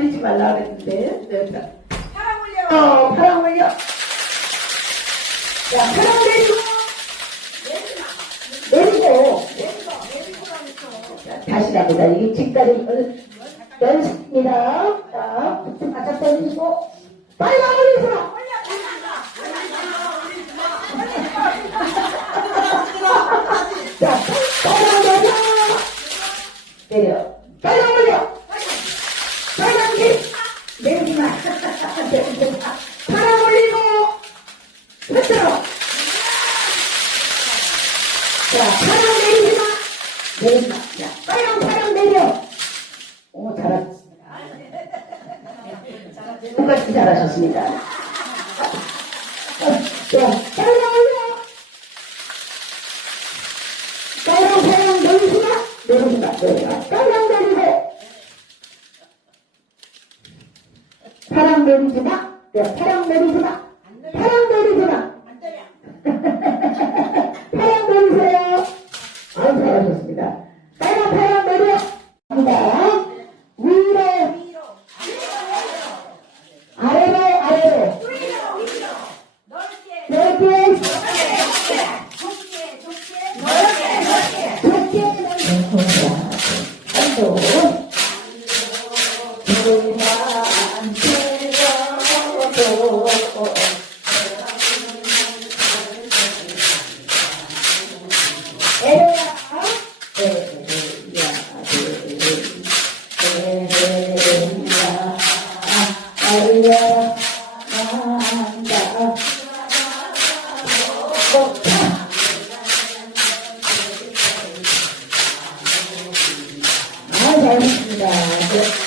파랑 올리지 말라 그랬는데. 네, 자. 사랑 올려. 어, 파랑 올려. 자, 파랑 내리고, 내리고. 자, 다시 갑니다. 이게 지금까지 연습입니다. 자, 바짝 당기고, 빨강 올리세요. 자, 빨강 내려. 내려. 빨강 올려. 빨강 길. 내리지 마. 파랑 올리고, 흔들어. 자, 파랑 내리지 마. 내리지 마. 자, 빨강, 파랑 내려. 오, 잘하셨습니다. 똑같이 잘하셨습니다. 자, 빨강 올려. 빨강, 파랑 내리지 마. 내리지 마. 내리지 마. 빨강 내리고. 파랑 내리지 마. 네, 파랑 내리지 마. 파랑 내리지 마. 파랑 내리세요. 아주 잘하셨습니다. 빨간 파랑 내려. 갑니다. 위로. 아래로, 아래로. 넓게. 넓게. 넓게. 넓게. 넓 잘했습니다.